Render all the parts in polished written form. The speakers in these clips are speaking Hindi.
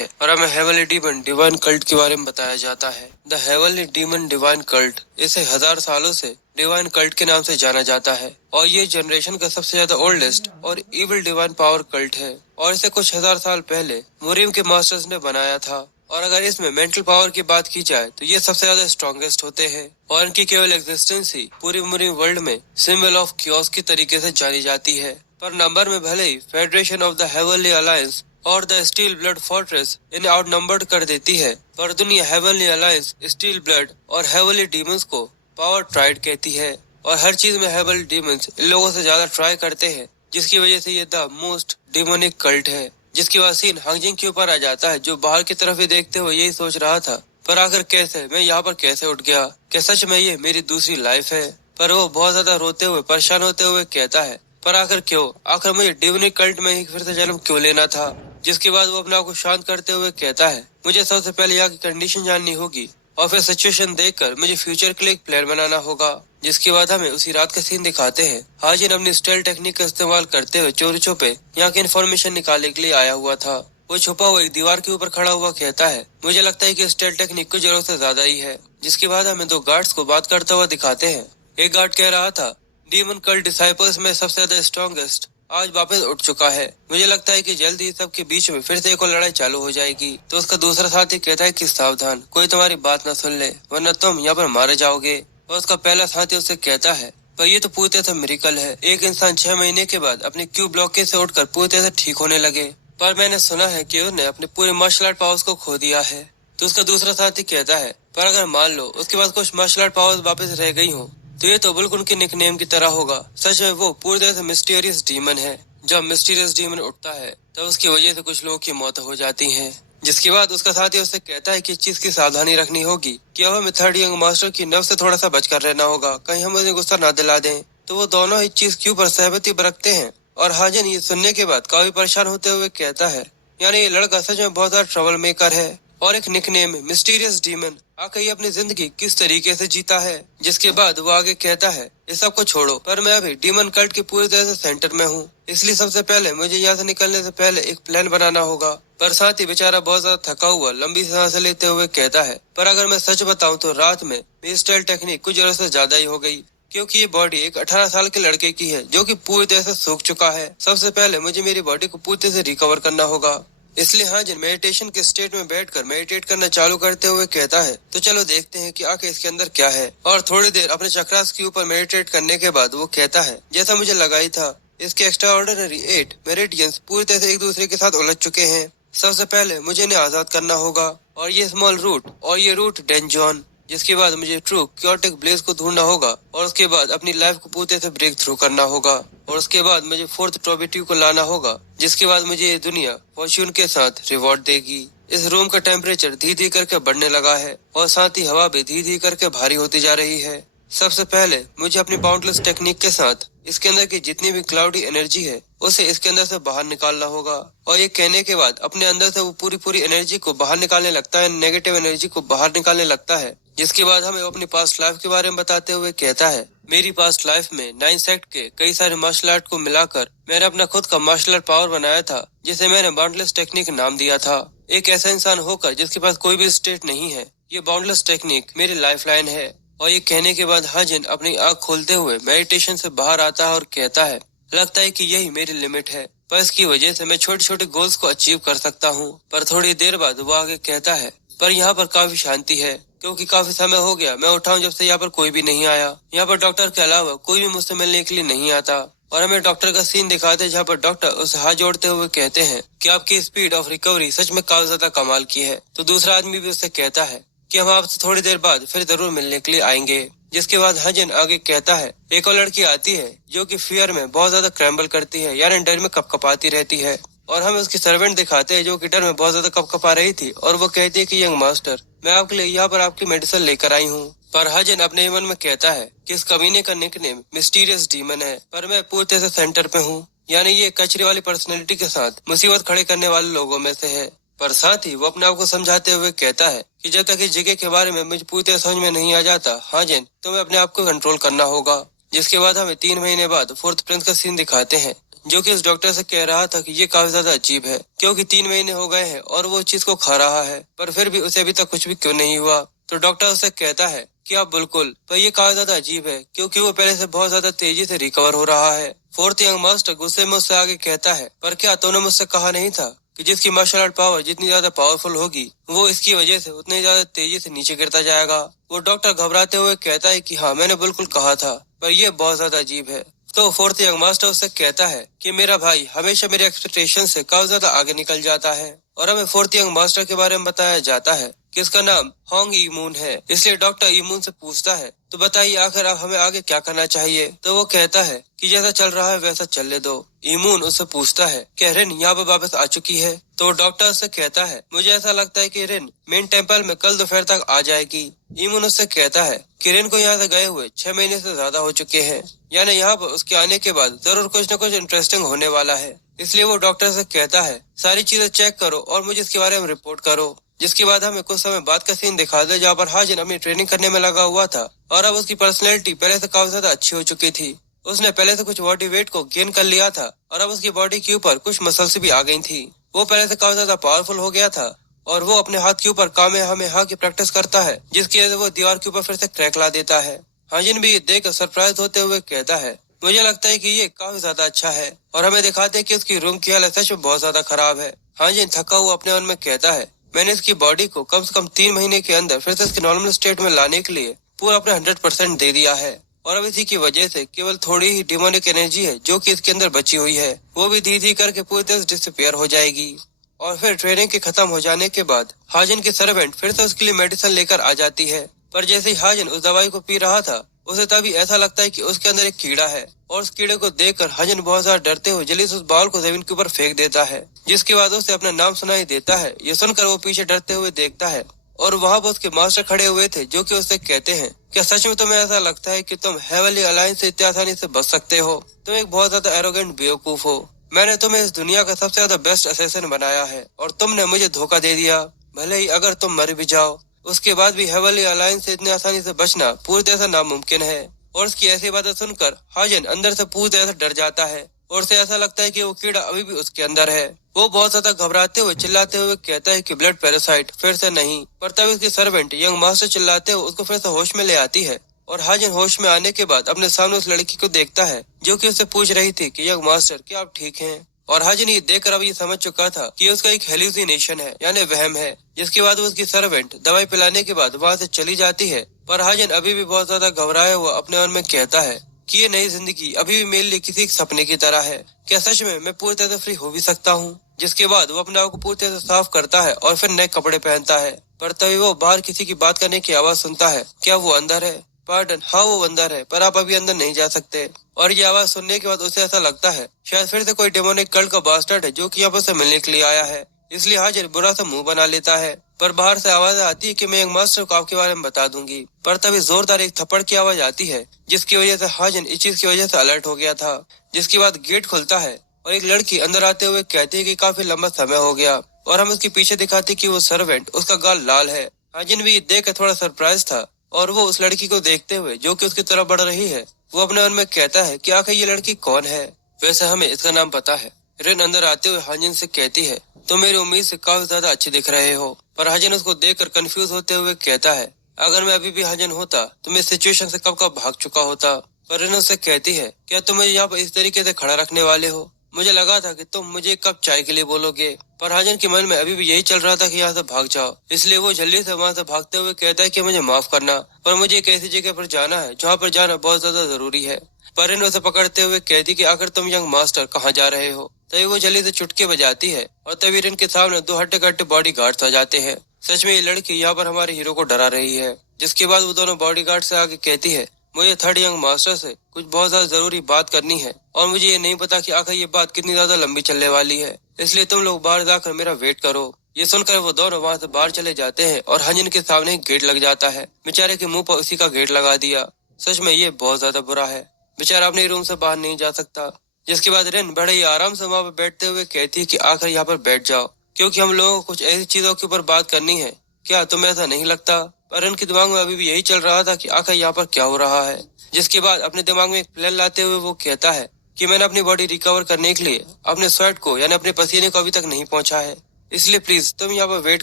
है और हमें हेवनली डीमन डिवाइन कल्ट के बारे में बताया जाता है। The heavenly demon divine cult, इसे 1000 सालों से डिवाइन कल्ट के नाम से जाना जाता है और ये जनरेशन का सबसे ज्यादा ओल्डेस्ट और इविल डिवाइन पावर कल्ट है और इसे कुछ 1000 साल पहले मुरीम के मास्टर्स ने बनाया था। और अगर इसमें मेंटल पावर की बात की जाए तो ये सबसे ज्यादा स्ट्रॉन्गेस्ट होते हैं और इनकी केवल एग्जिस्टेंस ही पूरी मुरीम वर्ल्ड में सिंबल ऑफ क्योस की तरीके से जानी जाती है। पर नंबर में भले ही federation of the heavenly alliance और द स्टील ब्लड फोर्ट्रेस इन्हें आउटनंबर्ड कर देती है, पर दुनिया हेवनली अलायंस, स्टील ब्लड और हेवनली डीमंस को पावर ट्राइड कहती है और हर चीज में हेवनली डीमंस इन लोगों से ज्यादा ट्राई करते हैं, जिसकी वजह से ये द मोस्ट डिमोनिक कल्ट है। जिसके बाद सीन हांगजिंग के ऊपर आ जाता है, जो बाहर की तरफ ही देखते हुए यही सोच रहा था, पर आखिर कैसे मैं यहाँ पर कैसे उठ गया, क्या सच में ये मेरी दूसरी लाइफ है। पर वो बहुत ज्यादा रोते हुए परेशान होते हुए कहता है, पर आखिर क्यों, आखिर मुझे डिमोनिक कल्ट में ही फिर से जन्म क्यों लेना था। जिसके बाद वो अपने आप को शांत करते हुए कहता है, मुझे सबसे पहले यहाँ की कंडीशन जाननी होगी और फिर सिचुएशन देखकर मुझे फ्यूचर के लिए एक प्लान बनाना होगा। जिसके बाद हमें उसी रात का सीन दिखाते हैं। हाजिन अपनी स्टेल टेक्निक का इस्तेमाल करते हुए चोरी छुपे यहाँ की इन्फॉर्मेशन निकालने के लिए आया हुआ था। वो छुपा हुआ एक दीवार के ऊपर खड़ा हुआ कहता है, मुझे लगता है कि स्टेल टेक्निक की जरूरत से ज्यादा ही है। जिसके बाद हमें 2 गार्ड्स को बात करता हुआ दिखाते हैं। एक गार्ड कह रहा था, डीमन कल्ट डिसाइपल्स में सबसे ज्यादा स्ट्रॉन्गेस्ट आज वापस उठ चुका है, मुझे लगता है कि जल्द ही सबके बीच में फिर से एक और लड़ाई चालू हो जाएगी। तो उसका दूसरा साथी कहता है कि सावधान, कोई तुम्हारी बात न सुन ले वरना तुम यहाँ पर मारे जाओगे। और उसका पहला साथी उससे कहता है, पर ये तो पूरी तरह से मिरेकल है, एक इंसान 6 महीने के बाद अपने क्यू ब्लॉकेज से उठकर पूरी तरह से ठीक होने लगे, पर मैंने सुना है कि उसने अपने पूरे मार्शल आर्ट पावर्स को खो दिया है। तो उसका दूसरा साथी कहता है, पर अगर मान लो उसके पास कुछ मार्शल आर्ट पावर्स वापस रह गई हो तो ये तो बिल्कुल उनके निकनेम की तरह होगा। सच में वो पूरी तरह से मिस्टीरियस डीमन है। जब मिस्टीरियस डीमन उठता है तब उसकी वजह से कुछ लोगों की मौत हो जाती है। जिसके बाद उसका साथी उससे कहता है कि इस चीज की सावधानी रखनी होगी कि अब हमें थर्ड यंग मास्टर की नफ्स से थोड़ा सा बचकर रहना होगा, कहीं हम उन्हें गुस्सा ना दिला दें। तो वो दोनों इस चीज के ऊपर सहमति बरतते हैं और हाजिन ये सुनने के बाद काफी परेशान होते हुए कहता है, यानी ये लड़का सच में बहुत ज्यादा ट्रबल मेकर है और एक निकनेम मिस्टीरियस डीमन आकर ये अपनी जिंदगी किस तरीके से जीता है। जिसके बाद वो आगे कहता है, इस सब को छोड़ो, पर मैं अभी डीमन कल्ट की पूरी तरह से सेंटर में हूँ, इसलिए सबसे पहले मुझे यहाँ से निकलने से पहले एक प्लान बनाना होगा। पर साथ ही बेचारा बहुत ज्यादा थका हुआ लंबी सांस लेते हुए कहता है, पर अगर मैं सच बताऊं तो रात में मेरी स्टाइल टेक्निक कुछ जरूरत से ज्यादा ही हो गई, क्योंकि ये बॉडी एक 18 साल के लड़के की है जो कि पूरी तरह से सूख चुका है। सबसे पहले मुझे मेरी बॉडी को पूरी तरह से रिकवर करना होगा। इसलिए हाजिर मेडिटेशन के स्टेट में बैठकर मेडिटेट करना चालू करते हुए कहता है, तो चलो देखते हैं कि आखिर इसके अंदर क्या है। और थोड़ी देर अपने चक्रास के ऊपर मेडिटेट करने के बाद वो कहता है, जैसा मुझे लगा ही था, इसके एक्स्ट्रा ऑर्डिनरी 8 मेरिडियंस पूरी तरह से एक दूसरे के साथ उलझ चुके हैं। सबसे पहले मुझे इन्हें आजाद करना होगा और ये स्मॉल रूट और ये रूट डेंजॉन। जिसके बाद मुझे ट्रू क्योटिक ब्लेज को ढूंढना होगा और उसके बाद अपनी लाइफ को पूरे तरह से ब्रेक थ्रू करना होगा और उसके बाद मुझे 4th प्रोबेटिव को लाना होगा, जिसके बाद मुझे ये दुनिया फॉर्च्यून के साथ रिवॉर्ड देगी। इस रूम का टेम्परेचर धीरे धीरे करके बढ़ने लगा है और साथ ही हवा भी धीरे धीरे करके भारी होती जा रही है। सबसे पहले मुझे अपनी बाउंडलेस टेक्निक के साथ इसके अंदर की जितनी भी क्लाउडी एनर्जी है उसे इसके अंदर से बाहर निकालना होगा। और ये कहने के बाद अपने अंदर से वो पूरी एनर्जी को बाहर निकालने लगता है, नेगेटिव एनर्जी को बाहर निकालने लगता है। जिसके बाद हमें अपनी पास्ट लाइफ के बारे में बताते हुए कहता है, मेरी पास्ट लाइफ में 9 सेक्ट के कई सारे मार्शल आर्ट को मिलाकर मैंने अपना खुद का मार्शल आर्ट पावर बनाया था, जिसे मैंने बाउंडलेस टेक्निक नाम दिया था। एक ऐसा इंसान होकर जिसके पास कोई भी स्टेट नहीं है, ये बाउंडलेस टेक्निक मेरी लाइफ लाइन है। और ये कहने के बाद हाजिन अपनी आँख खोलते हुए मेडिटेशन से बाहर आता है और कहता है, लगता है कि यही मेरी लिमिट है, पर इसकी वजह से मैं छोटे छोटे गोल्स को अचीव कर सकता हूँ। पर थोड़ी देर बाद वो आगे कहता है, पर यहाँ पर काफी शांति है, क्योंकि काफी समय हो गया मैं उठा हूँ जब से यहाँ पर कोई भी नहीं आया। यहाँ पर डॉक्टर के अलावा कोई भी मुझसे मिलने के लिए नहीं आता। और हमें डॉक्टर का सीन दिखाते हैं जहाँ पर डॉक्टर उसे हाथ जोड़ते हुए कहते हैं कि आपकी स्पीड ऑफ रिकवरी सच में काफी ज्यादा कमाल की है। तो दूसरा आदमी भी उससे कहता है कि हम आपसे थोड़ी देर बाद फिर जरूर मिलने के लिए आएंगे। जिसके बाद हजन आगे कहता है, एक और लड़की आती है जो कि फियर में बहुत ज्यादा क्रैम्बल करती है, यानी डर में कपकपाती रहती है। और हमें उसकी सर्वेंट दिखाते हैं जो कि डर में बहुत ज्यादा कपकपा रही थी और वो कहती है कि यंग मास्टर, मैं आपके लिए यहाँ पर आपकी मेडिसिन लेकर आई हूँ। पर हजन अपने मन में कहता है कि इस कमीने का निकनेम मिस्टीरियस डीमन है, पर मैं पूरी तरह से सेंटर पे हूँ, यानी ये कचरे वाली पर्सनैलिटी के साथ मुसीबत खड़े करने वाले लोगों में से है। पर साथ ही वो अपने आप को समझाते हुए कहता है कि जब तक इस जगह के बारे में मुझे पूरी तरह समझ में नहीं आ जाता हाजिन, तो मैं अपने आप को कंट्रोल करना होगा। जिसके बाद हमें 3 महीने बाद 4th प्रिंस का सीन दिखाते हैं, जो कि उस डॉक्टर से कह रहा था कि ये काफी ज्यादा अजीब है, क्योंकि 3 महीने हो गए हैं और वो चीज को खा रहा है, पर फिर भी उसे अभी तक कुछ भी क्यों नहीं हुआ। तो डॉक्टर उसे कहता है कि आप बिल्कुल, पर ये काफी ज्यादा अजीब है क्योंकि वो पहले से बहुत ज्यादा तेजी से रिकवर हो रहा है। फोर्थ यंग मास्टर गुस्से में उससे आगे कहता है, पर क्या तूने मुझसे कहा नहीं था कि जिसकी मार्शल आर्ट पावर जितनी ज्यादा पावरफुल होगी वो इसकी वजह से उतनी ज्यादा तेजी से नीचे गिरता जाएगा। वो डॉक्टर घबराते हुए कहता है कि हाँ, मैंने बिल्कुल कहा था, पर यह बहुत ज्यादा अजीब है। तो फोर्थ यंग मास्टर उससे कहता है कि मेरा भाई हमेशा मेरे एक्सपेक्टेशन से काफी ज्यादा आगे निकल जाता है। और हमें फोर्थ यंग मास्टर के बारे में बताया जाता है कि इसका नाम होंग इमून है। इसलिए डॉक्टर इमून से पूछता है, तो बताइए आखिर आप हमें आगे क्या करना चाहिए। तो वो कहता है कि जैसा चल रहा है वैसा चलने दो। इमून उससे पूछता है कि रिन यहाँ पर वापस आ चुकी है। तो डॉक्टर उससे कहता है, मुझे ऐसा लगता है कि रिन मेन टेम्पल में कल दोपहर तक आ जाएगी। इमून उससे कहता है कि रिन को यहाँ से गए हुए 6 महीने से ज्यादा हो चुके हैं, यानी यहाँ पर उसके आने के बाद जरूर कुछ न कुछ इंटरेस्टिंग होने वाला है। इसलिए वो डॉक्टर से कहता है, सारी चीजें चेक करो और मुझे इसके बारे में रिपोर्ट करो। जिसके बाद हमें कुछ समय बाद का सीन दिखा दे जहाँ पर हाजिन अपनी ट्रेनिंग करने में लगा हुआ था और अब उसकी पर्सनैलिटी पहले से काफी ज्यादा अच्छी हो चुकी थी। उसने पहले से कुछ बॉडी वेट को गेन कर लिया था और अब उसकी बॉडी के ऊपर कुछ मसल्स भी आ गई थी। वो पहले से काफी ज्यादा पावरफुल हो गया था और वो अपने हाथ के ऊपर कामेहामेहा की प्रैक्टिस करता है, जिसकी वजह से वो दीवार के ऊपर फिर से क्रैक ला देता है। हाजिन भी ये देख सरप्राइज होते हुए कहता है, मुझे लगता है कि ये काफी ज्यादा अच्छा है। और हमें दिखाते हैं कि उसकी रूम की हालत सच में बहुत ज्यादा खराब है। हाजिन थका हुआ अपने मन में कहता है, मैंने इसकी बॉडी को कम से कम 3 महीने के अंदर फिर से इसके नॉर्मल स्टेट में लाने के लिए पूरा अपना 100% दे दिया है और अब इसी की वजह से केवल थोड़ी ही डिमोनिक एनर्जी है जो कि इसके अंदर बची हुई है, वो भी धीरे धीरे करके पूरी तरह से डिसअपीयर हो जाएगी। और फिर ट्रेनिंग के खत्म हो जाने के बाद हाजिन की सर्वेंट फिर से उसके लिए मेडिसिन लेकर आ जाती है, पर जैसे ही हाजिन उस दवाई को पी रहा था उसे तभी ऐसा लगता है कि उसके अंदर एक कीड़ा है और उस कीड़े को देखकर हाजिन बहुत ज्यादा डरते हुए जल्दी से उस बॉल को जमीन के ऊपर फेंक देता है, जिसके बाद उसे अपना नाम सुनाई देता है। ये सुनकर वो पीछे डरते हुए देखता है और वहाँ पर उसके मास्टर खड़े हुए थे जो कि उससे कहते हैं, क्या सच में तुम्हें ऐसा लगता है कि तुम हेवनली अलायंस से इतनी आसानी से बच सकते हो? तुम एक बहुत ज्यादा एरोगेंट बेवकूफ हो। मैंने तुम्हें इस दुनिया का सबसे ज्यादा बेस्ट असैसिन बनाया है और तुमने मुझे धोखा दे दिया। भले ही अगर तुम मर भी जाओ उसके बाद भी हेवनली अलायंस से इतनी आसानी से बचना पूरी तरह से नामुमकिन है। और उसकी ऐसी बातें सुनकर हाजिन अंदर से पूरी तरह से डर जाता है और उसे ऐसा लगता है कि वो कीड़ा अभी भी उसके अंदर है। वो बहुत ज्यादा घबराते हुए चिल्लाते हुए कहता है कि ब्लड पैरासाइट, फिर से नहीं। पर तभी उसकी सर्वेंट यंग मास्टर चिल्लाते हुए उसको फिर से होश में ले आती है और हाजिन होश में आने के बाद अपने सामने उस लड़की को देखता है जो कि उससे पूछ रही थी कि यंग मास्टर क्या आप ठीक हैं? और हाजिन ये देखकर अब ये समझ चुका था कि उसका एक हेलुसिनेशन है, यानी वहम है। जिसके बाद उसकी सर्वेंट दवाई पिलाने के बाद वहाँ से चली जाती है, पर हाजिन अभी भी बहुत ज्यादा घबराया हुआ अपने मन में कहता है कि ये नई जिंदगी अभी भी मेरे लिए किसी सपने की तरह है। क्या सच में मैं पूरी तरह से फ्री हो भी सकता हूँ? जिसके बाद वो अपने आप को पूरी तरह से साफ करता है और फिर नए कपड़े पहनता है। पर तभी वो बाहर किसी की बात करने की आवाज सुनता है। क्या वो अंदर है? पार्डन, हाँ वो अंदर है, पर आप अभी अंदर नहीं जा सकते। और ये आवाज सुनने के बाद उसे ऐसा लगता है शायद फिर से कोई डेमोनिक कल्ट का बास्टर्ड है जो कि यहाँ पर से मिलने के लिए आया है। इसलिए हाजिर बुरा सा मुंह बना लेता है, पर बाहर से आवाज आती है कि मैं यंग मास्टर को आपके बारे में बता दूंगी। पर तभी जोरदार एक थप्पड़ की आवाज आती है जिसकी वजह से हाजिन इस चीज की वजह से अलर्ट हो गया था। जिसके बाद गेट खुलता है और एक लड़की अंदर आते हुए कहती है कि काफी लंबा समय हो गया और हम उसके पीछे दिखाते कि वो सर्वेंट, उसका गाल लाल है। हाजिन भी देख कर थोड़ा सरप्राइज था और वो उस लड़की को देखते हुए जो कि उसकी तरफ बढ़ रही है वो अपने मन में कहता है कि आखिर ये लड़की कौन है? वैसे हमें इसका नाम पता है। रिन अंदर आते हुए हाजिन से कहती है, तुम मेरी उम्मीद से काफी ज्यादा अच्छे दिख रहे हो। पर हाजिन उसको देखकर कंफ्यूज होते हुए कहता है, अगर मैं अभी भी हाजिन होता तो मैं सिचुएशन से कब कब भाग चुका होता। पर रिन उससे कहती है, क्या तुम मुझे यहाँ पर इस तरीके से खड़ा रखने वाले हो? मुझे लगा था कि तुम मुझे एक कप चाय के लिए बोलोगे। पर हाजिन के मन में अभी भी यही चल रहा था कि यहाँ से भाग जाओ। इसलिए वो जल्दी से वहाँ से भागते हुए कहता है कि मुझे माफ करना, पर मुझे एक ऐसी जगह पर जाना है जहाँ पर जाना बहुत ज्यादा जरूरी है। पर रिन उसे पकड़ते हुए कहती कि आखिर तुम यंग मास्टर कहाँ जा रहे हो? तभी वो जल्दी से चुटकी बजाती है और तभी रिन के सामने 2 हट्टे कट्टे बॉडी गार्ड्स आ जाते हैं। सच में ये लड़की यहाँ पर हमारे हीरो को डरा रही है। जिसके बाद वो दोनों बॉडी गार्ड से आगे कहती है, मुझे थर्ड यंग मास्टर से कुछ बहुत ज्यादा जरूरी बात करनी है और मुझे ये नहीं पता कि आखिर ये बात कितनी ज्यादा लंबी चलने वाली है, इसलिए तुम लोग बाहर जाकर मेरा वेट करो। ये सुनकर वो दोनों वहाँ से बाहर चले जाते हैं और हाजिन के सामने एक गेट लग जाता है। बेचारे के मुंह पर उसी का गेट लगा दिया। सच में ये बहुत ज्यादा बुरा है, बेचारा अपने रूम से बाहर नहीं जा सकता। जिसके बाद रिन बड़े ही आराम से वहाँ पर बैठते हुए कहती है कि आखिर यहाँ पर बैठ जाओ क्योंकि हम लोगों को कुछ ऐसी चीजों के ऊपर बात करनी है। क्या तुम्हें ऐसा नहीं लगता? पर रिन के दिमाग में अभी भी यही चल रहा था कि आखिर यहाँ पर क्या हो रहा है। जिसके बाद अपने दिमाग में एक प्लान लाते हुए वो कहता है कि मैंने अपनी बॉडी रिकवर करने के लिए अपने स्वेट को यानी अपने पसीने को अभी तक नहीं पहुंचा है, इसलिए प्लीज तुम यहाँ पर वेट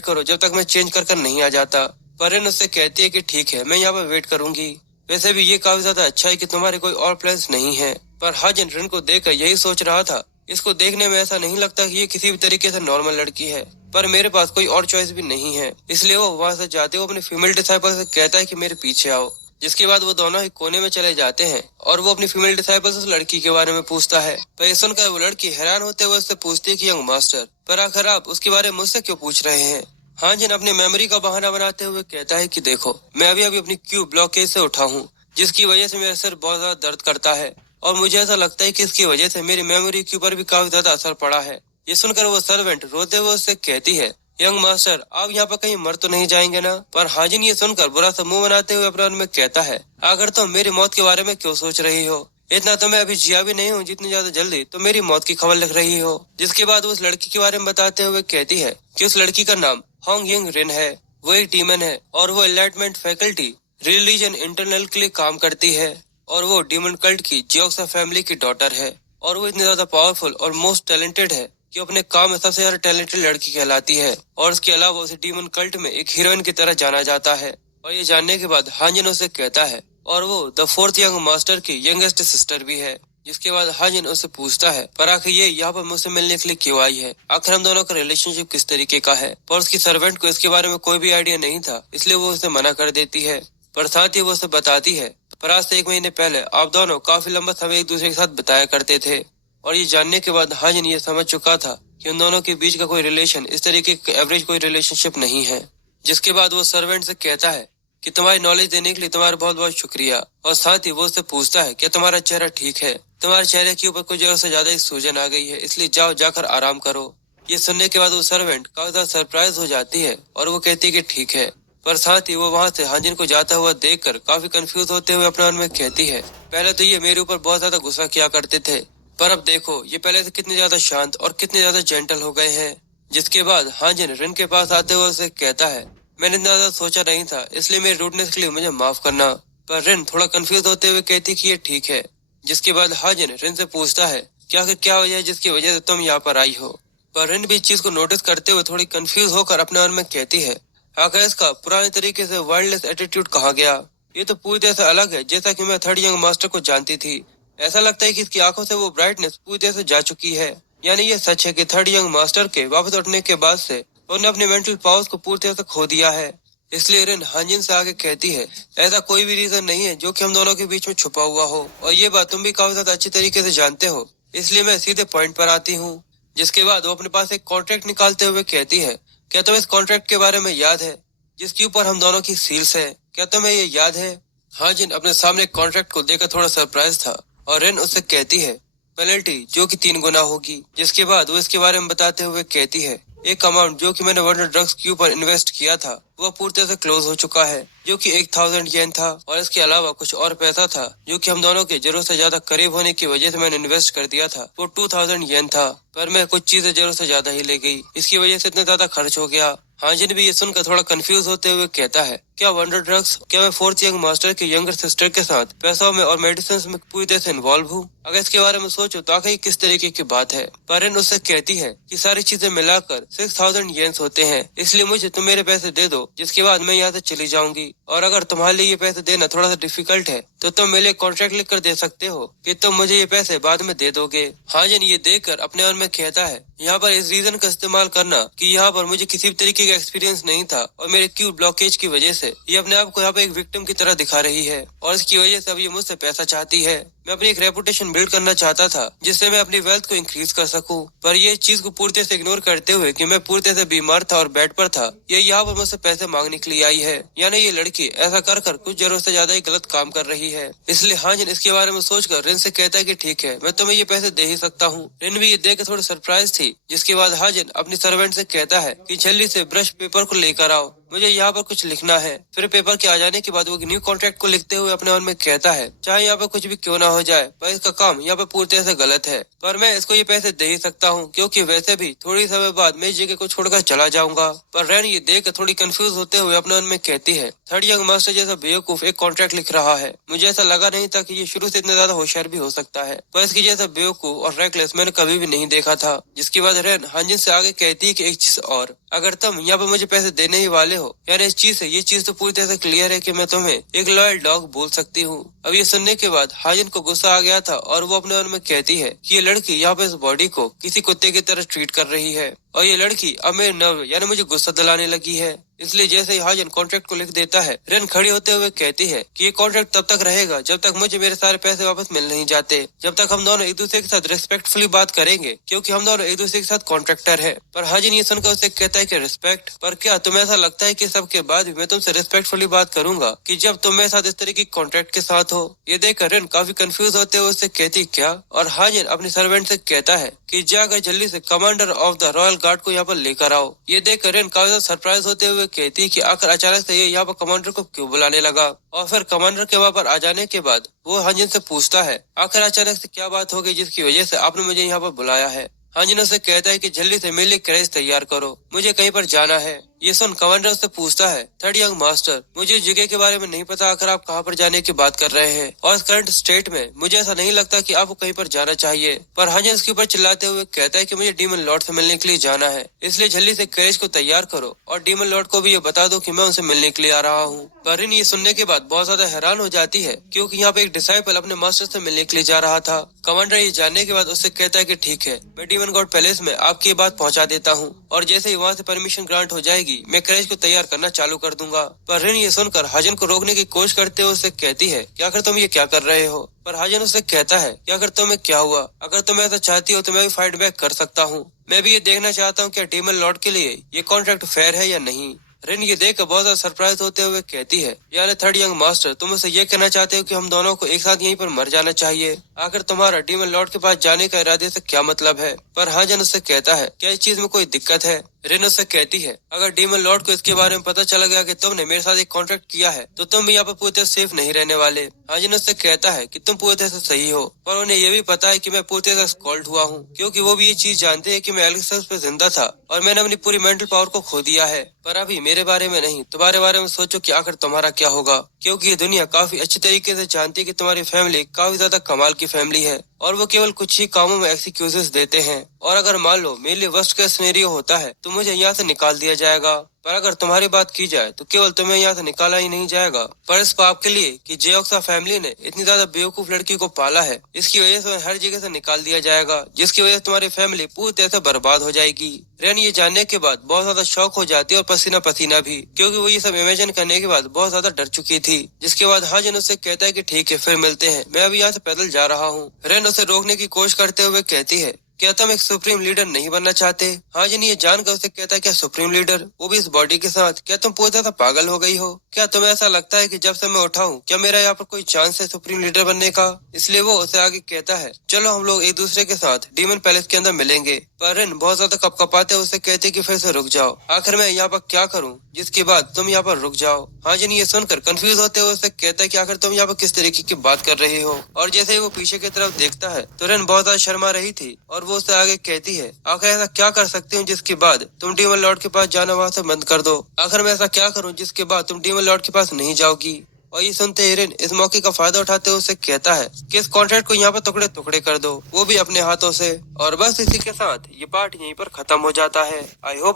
करो जब तक मैं चेंज कर नहीं आ जाता। पर रिन उससे कहती है कि ठीक है, मैं यहाँ पर वेट करूंगी। वैसे भी ये काफी ज्यादा अच्छा है कि तुम्हारे कोई और प्लान्स नहीं है। पर हाजिन रिन को देखकर यही सोच रहा था, इसको देखने में ऐसा नहीं लगता कि ये किसी भी तरीके से नॉर्मल लड़की है, पर मेरे पास कोई और चॉइस भी नहीं है। इसलिए वो वहाँ से जाते हुए अपने फीमेल डिसाइपल से कहता है कि मेरे पीछे आओ। जिसके बाद वो दोनों ही कोने में चले जाते हैं और वो अपनी फीमेल डिसाइपल से उस लड़की के बारे में पूछता है। पर ये सुनकर वो लड़की हैरान होते हुए उससे पूछती है कि यंग मास्टर, पर आखिर आप उसके बारे में मुझसे क्यों पूछ रहे हैं? हाजिन अपनी मेमोरी का बहाना बनाते हुए कहता है कि देखो, मैं अभी अभी अपनी क्यू ब्लॉकेज से उठा हूँ, जिसकी वजह से मेरा सिर बहुत ज्यादा दर्द करता है और मुझे ऐसा लगता है कि इसकी वजह से मेरी मेमोरी क्यू पर भी काफी ज्यादा असर पड़ा है। ये सुनकर वो सर्वेंट रोते हुए उससे कहती है, यंग मास्टर, आप यहाँ पर कहीं मर तो नहीं जाएंगे ना? पर हाजिन ये सुनकर बुरा सा मुंह बनाते हुए अपने मन में कहता है, अगर तुम मेरी मौत के बारे में क्यों सोच रही हो? इतना तो मैं अभी जिया भी नहीं हूँ जितनी ज्यादा जल्दी तो मेरी मौत की खबर लिख रही हो। जिसके बाद उस लड़की के बारे में बताते हुए कहती है कि उस लड़की का नाम होंग यंग रिन है, वो एक डीमन है और वो एनलाइटमेंट फैकल्टी रिलीजन इंटरनल के लिए काम करती है और वो डीमन कल्ट की जियोक्सा फैमिली की डॉटर है और वो इतनी ज्यादा पावरफुल और मोस्ट टैलेंटेड है कि अपने काम में सबसे ज्यादा टैलेंटेड लड़की कहलाती है और उसके अलावा उसे डीमन कल्ट में एक हीरोइन की तरह जाना जाता है। और ये जानने के बाद हाजिन उसे कहता है और वो द फोर्थ यंग मास्टर की यंगेस्ट सिस्टर भी है। जिसके बाद हाजिन उससे पूछता है, पर आखिर ये यहाँ पर मुझसे मिलने के लिए क्यों आई है? आखिर हम दोनों का रिलेशनशिप किस तरीके का है? पर उसकी सर्वेंट को इसके बारे में कोई भी आइडिया नहीं था, इसलिए वो उसे मना कर देती है। पर साथ ही वो उसे बताती है, पर आज से 1 महीने पहले आप दोनों काफी लंबा समय एक दूसरे के साथ बिताया करते थे। और ये जानने के बाद हाजिन ये समझ चुका था कि उन दोनों के बीच का कोई रिलेशन इस तरीके का एवरेज कोई रिलेशनशिप नहीं है। जिसके बाद वो सर्वेंट से कहता है कि तुम्हारी नॉलेज देने के लिए तुम्हारा बहुत बहुत शुक्रिया। और साथ ही वो उससे पूछता है, क्या तुम्हारा चेहरा ठीक है? तुम्हारे चेहरे के ऊपर कुछ जगह से ज्यादा ही सूजन आ गई है, इसलिए जाओ जाकर आराम करो। ये सुनने के बाद वो सर्वेंट काफी ज्यादा सरप्राइज हो जाती है और वो कहती है कि ठीक है। पर साथ ही वो वहाँ से हाजिन को जाता हुआ देखकर काफी कंफ्यूज होते हुए अपने मन में कहती है, पहले तो ये मेरे ऊपर बहुत ज्यादा गुस्सा किया करते थे, पर अब देखो ये पहले से कितने ज्यादा शांत और कितने ज्यादा जेंटल हो गए हैं। जिसके बाद हाजिन रिन के पास आते हुए उसे कहता है, मैंने इतना ज्यादा सोचा नहीं था, इसलिए मेरी रूडनेस के लिए मुझे माफ करना। पर रिन थोड़ा कंफ्यूज होते हुए कहती कि ये ठीक है। जिसके बाद हाजिन रिन से पूछता है कि आखिर क्या वजह है जिसकी वजह से तुम यहाँ पर आई हो? पर रिन भी इस चीज को नोटिस करते हुए थोड़ी कंफ्यूज होकर अपने मन में कहती है, आखिर इसका पुराने तरीके से वाइल्डलेस एटीट्यूड कहाँ गया? ये तो पूरी तरह से अलग है जैसा कि मैं थर्ड यंग मास्टर को जानती थी। ऐसा लगता है कि इसकी आंखों से वो ब्राइटनेस पूरी तरह से जा चुकी है। यानी ये सच है कि थर्ड यंग मास्टर के वापस लौटने के बाद से उन्होंने अपने मेंटल पावर्स को पूरी तरह से खो दिया है। इसलिए रिन हाजिन से आगे कहती है, ऐसा कोई भी रीजन नहीं है जो कि हम दोनों के बीच में छुपा हुआ हो, और ये बात तुम भी काफी ज्यादा अच्छी तरीके से जानते हो, इसलिए मैं सीधे पॉइंट पर आती हूँ। जिसके बाद वो अपने पास एक कॉन्ट्रैक्ट निकालते हुए कहती है, क्या तुम्हें इस कॉन्ट्रैक्ट के बारे में याद है जिसके ऊपर हम दोनों की सील्स है? क्या तुम्हें ये याद है? हाजिन अपने सामने कॉन्ट्रैक्ट को देखकर थोड़ा सरप्राइज था और रिन उससे कहती है, पेनल्टी जो कि 3 गुना होगी। जिसके बाद वो इसके बारे में बताते हुए कहती है, एक अमाउंट जो कि मैंने वंडर ड्रग्स के ऊपर इन्वेस्ट किया था वह पूरी तरह से क्लोज हो चुका है, जो कि 1000 येन था, और इसके अलावा कुछ और पैसा था जो कि हम दोनों के जरूरत से ज्यादा करीब होने की वजह से मैंने इन्वेस्ट कर दिया था, वो 2000 येन था। पर मैं कुछ चीजें जरूरत से ज्यादा ही ले गई, इसकी वजह से इतना ज्यादा खर्च हो गया। हाजिन भी ये सुनकर थोड़ा कंफ्यूज होते हुए कहता है, क्या वंडर ड्रग्स, क्या मैं फोर्थ यंग मास्टर के यंगर सिस्टर के साथ पैसों में और मेडिसिन में पूरी तरह से इन्वॉल्व हूँ? अगर इसके बारे में सोचो तो आखिर किस तरीके की बात है? पर रिन उससे कहती है कि सारी चीजें मिलाकर 6000 येन्स होते हैं, इसलिए मुझे तुम मेरे पैसे दे दो, जिसके बाद मैं यहाँ से चली जाऊंगी। और अगर तुम्हारे लिए ये पैसे देना थोड़ा सा डिफिकल्ट है तो तुम मेरे कॉन्ट्रैक्ट लिख कर दे सकते हो कि तुम मुझे ये पैसे बाद में दे दोगे। हाजिन ये देखकर अपने मन में कहता है, यहाँ पर इस रीजन का इस्तेमाल करना कि यहाँ पर मुझे किसी भी तरीके का एक्सपीरियंस नहीं था और मेरे क्यू ब्लॉकेज की वजह से ये अपने आप को यहाँ पर एक विक्टिम की तरह दिखा रही है और इसकी वजह से अब ये मुझसे पैसा चाहती है। मैं अपनी एक रेपुटेशन बिल्ड करना चाहता था जिससे मैं अपनी वेल्थ को इंक्रीज कर सकूं, पर ये चीज को पूरी तरह से इग्नोर करते हुए कि मैं पूरी तरह से बीमार था और बेड पर था, ये यहाँ पर मुझसे पैसे मांगने के लिए आई है। यानी ये लड़की ऐसा कर कर कुछ जरूरत से ज्यादा ही गलत काम कर रही है। इसलिए हाजिन इसके बारे में सोचकर रिन से कहता है कि ठीक है, मैं तुम्हें ये पैसे दे ही सकता हूँ। रिन भी ये देख थोड़ी सरप्राइज थी। जिसके बाद हाजिन अपनी सर्वेंट से कहता है कि जल्दी से ब्रश पेपर को लेकर आओ, मुझे यहाँ पर कुछ लिखना है। फिर पेपर के आ जाने के बाद वो न्यू कॉन्ट्रैक्ट को लिखते हुए अपने मन में कहता है, चाहे यहाँ पर कुछ भी क्यों ना हो जाए, पर इसका काम यहाँ पर पूरी तरह से गलत है, पर मैं इसको ये पैसे दे ही सकता हूँ क्योंकि वैसे भी थोड़ी समय बाद मैं इस जगह को छोड़कर चला जाऊंगा। पर रैन ये देख थोड़ी कंफ्यूज होते हुए अपने मन में कहती है, थर्ड यंग मास्टर जैसा बेवकूफ एक कॉन्ट्रैक्ट लिख रहा है। मुझे ऐसा लगा नहीं था कि ये शुरू से इतना ज्यादा होशियार भी हो सकता है, पर इसकी जैसा बेवकूफ और रेकलेस मैंने कभी भी नहीं देखा था। जिसके बाद रेन हांजिन से आगे कहती है कि एक चीज और, अगर तुम यहाँ पर मुझे पैसे देने ही वाले हो, यानी इस चीज से ये चीज तो पूरी तरह से क्लियर है कि मैं तुम्हें एक लॉयल डॉग बोल सकती हूँ। अब ये सुनने के बाद हाजिन को गुस्सा आ गया था और वो अपने मन में कहती है कि ये लड़की यहाँ पे इस बॉडी को किसी कुत्ते की तरह ट्रीट कर रही है और ये लड़की अब मेरे नर्व यानी मुझे गुस्सा दिलाने लगी है। इसलिए जैसे ही हाजिन कॉन्ट्रैक्ट को लिख देता है, रेन खड़ी होते हुए कहती है कि ये कॉन्ट्रैक्ट तब तक रहेगा जब तक मुझे मेरे सारे पैसे वापस मिल नहीं जाते, जब तक हम दोनों एक दूसरे के साथ रिस्पेक्टफुली बात करेंगे, क्योंकि हम दोनों एक दूसरे के साथ कॉन्ट्रैक्टर है। पर हाजिन ये सुनकर उसे कहता है कि रिस्पेक्ट, पर क्या तुम्हें ऐसा लगता है कि सबके बाद भी मैं तुमसे रिस्पेक्टफुली बात करूंगा कि जब तुम मेरे साथ इस तरह की कॉन्ट्रैक्ट के साथ हो? ये देखकर रेन काफी कंफ्यूज होते हुए उससे कहती क्या, और हाजिन अपने सर्वेंट से कहता है कि जाकर जल्दी से commander of the royal guard को यहाँ पर लेकर आओ। ये देखकर रेन काफी सरप्राइज होते हुए कहती कि आखिर अचानक से ये यहाँ पर कमांडर को क्यों बुलाने लगा। और फिर कमांडर के वहाँ पर आ जाने के बाद वो हाजिन से पूछता है आखिर अचानक से क्या बात हो गई जिसकी वजह से आपने मुझे यहाँ पर बुलाया है। हाजिन उसे कहता है कि जल्दी से मेरे लिए कैरेज तैयार करो, मुझे कहीं पर जाना है। ये सुन कमांडर उससे पूछता है थर्ड यंग मास्टर, मुझे जगह के बारे में नहीं पता, आखिर आप कहाँ पर जाने की बात कर रहे हैं, और इस करंट स्टेट में मुझे ऐसा नहीं लगता कि आपको कहीं पर जाना चाहिए। पर हाजिन उसके ऊपर चिल्लाते हुए कहता है कि मुझे डीमन लॉर्ड से मिलने के लिए जाना है, इसलिए जल्दी से कैरेज को तैयार करो और डीमन लॉर्ड को भी ये बता दो कि मैं उनसे मिलने के लिए आ रहा हूँ। पर रिन ये सुनने के बाद बहुत ज्यादा हैरान हो जाती है क्योंकि यहाँ पे एक डिसाइपल अपने मास्टर से मिलने के लिए जा रहा था। कमांडर ये जानने के बाद उससे कहता है कि ठीक है, मैं डीमन गॉड पैलेस में आपकी ये बात पहुँचा देता हूँ और जैसे ही वहाँ से परमिशन ग्रांट हो जाएगी मैं कैरेज को तैयार करना चालू कर दूंगा। पर रिन ये सुनकर हाजिन को रोकने की कोशिश करते हुए उससे कहती है कि आखिर तुम ये क्या कर रहे हो। पर हाजिन उससे कहता है कि अगर तुम्हें क्या हुआ, अगर तुम ऐसा चाहती हो तो मैं भी फाइट बैक कर सकता हूँ। मैं भी ये देखना चाहता हूँ क्या डीमन लॉर्ड के लिए ये कॉन्ट्रैक्ट फेयर है या नहीं। रिन ये देखकर बहुत ज्यादा सरप्राइज होते हुए कहती है यानी थर्ड यंग मास्टर, तुम उसे ये कहना चाहते हो कि हम दोनों को एक साथ यहीं पर मर जाना चाहिए? आखिर तुम्हारा डीमन लॉर्ड के पास जाने का इरादे से क्या मतलब है? पर हाजिन उससे कहता है क्या इस चीज में कोई दिक्कत है? रिन उससे कहती है अगर डीमन लॉर्ड को इसके बारे में पता चला गया कि तुमने मेरे साथ एक कॉन्ट्रैक्ट किया है तो तुम भी यहाँ पर पूरी तरह सेफ नहीं रहने वाले। हाजिन उससे कहता है कि तुम पूरी तरह से सही हो, पर उन्हें ये भी पता है कि मैं पूरी तरह से स्कॉल्ड हुआ हूँ, क्योंकि वो भी ये चीज जानते हैं कि मैं एलेक्सस पे जिंदा था और मैंने अपनी पूरी मेंटल पावर को खो दिया है। पर अभी मेरे बारे में नहीं, तुम्हारे बारे में सोचो कि आखिर तुम्हारा क्या होगा, क्योंकि ये दुनिया काफी अच्छी तरीके से जानती है कि तुम्हारी फैमिली काफी ज्यादा कमाल की फैमिली है और वो केवल कुछ ही कामों में एक्सक्यूजेस देते हैं। और अगर मान लो मेरे लिए वर्स्ट केस सिनेरियो होता है तो मुझे यहाँ से निकाल दिया जाएगा, पर अगर तुम्हारी बात की जाए तो केवल तुम्हें यहाँ से निकाला ही नहीं जाएगा, पर इस पाप के लिए कि जेओक्सा फैमिली ने इतनी ज्यादा बेवकूफ लड़की को पाला है, इसकी वजह से हर जगह से निकाल दिया जाएगा, जिसकी वजह से तुम्हारी फैमिली पूरी तरह से बर्बाद हो जाएगी। रेन ये जानने के बाद बहुत ज्यादा शौक हो जाती है और पसीना पसीना भी, क्योंकि वो ये सब इमेजिन करने के बाद बहुत ज्यादा डर चुकी थी। जिसके बाद हाजिन उससे कहता है कि ठीक है फिर मिलते हैं, मैं अभी यहाँ से पैदल जा रहा हूँ। रेन उसे रोकने की कोशिश करते हुए कहती है क्या तुम एक सुप्रीम लीडर नहीं बनना चाहते? हाजिन ये जानकर उसे कहता है क्या सुप्रीम लीडर, वो भी इस बॉडी के साथ? क्या तुम पूरी तरह पागल हो गई हो? क्या तुम्हें ऐसा लगता है कि जब से मैं उठा हूँ क्या मेरा यहाँ पर कोई चांस है सुप्रीम लीडर बनने का? इसलिए वो उसे आगे कहता है चलो हम लोग एक दूसरे के साथ डीमन पैलेस के अंदर मिलेंगे। पर रिन बहुत ज्यादा कपकपाते उसे कहते कि फिर से रुक जाओ, आखिर मैं यहाँ पर क्या करूँ जिसके बाद तुम यहाँ पर रुक जाओ। हाजिन ये सुनकर कंफ्यूज होते हुए उससे कहता है कि आखिर तुम यहाँ पर किस तरीके की बात कर रही हो। और जैसे ही वो पीछे की तरफ देखता है तो रिन बहुत ज्यादा शर्मा रही थी और वो उससे आगे कहती है आखिर ऐसा क्या कर सकती हूँ जिसके बाद तुम डीमन लॉर्ड के पास जाना वहाँ से बंद कर दो? आखिर मैं ऐसा क्या करूँ जिसके बाद तुम डीमन लॉर्ड के पास नहीं जाओगी? और ये सुनते ही रिन इस मौके का फायदा उठाते हुए उसे कहता है कि इस कॉन्ट्रैक्ट को यहाँ पर टुकड़े टुकड़े कर दो, वो भी अपने हाथों से। और बस इसी के साथ ये पार्ट यहीं पर खत्म हो जाता है। I hope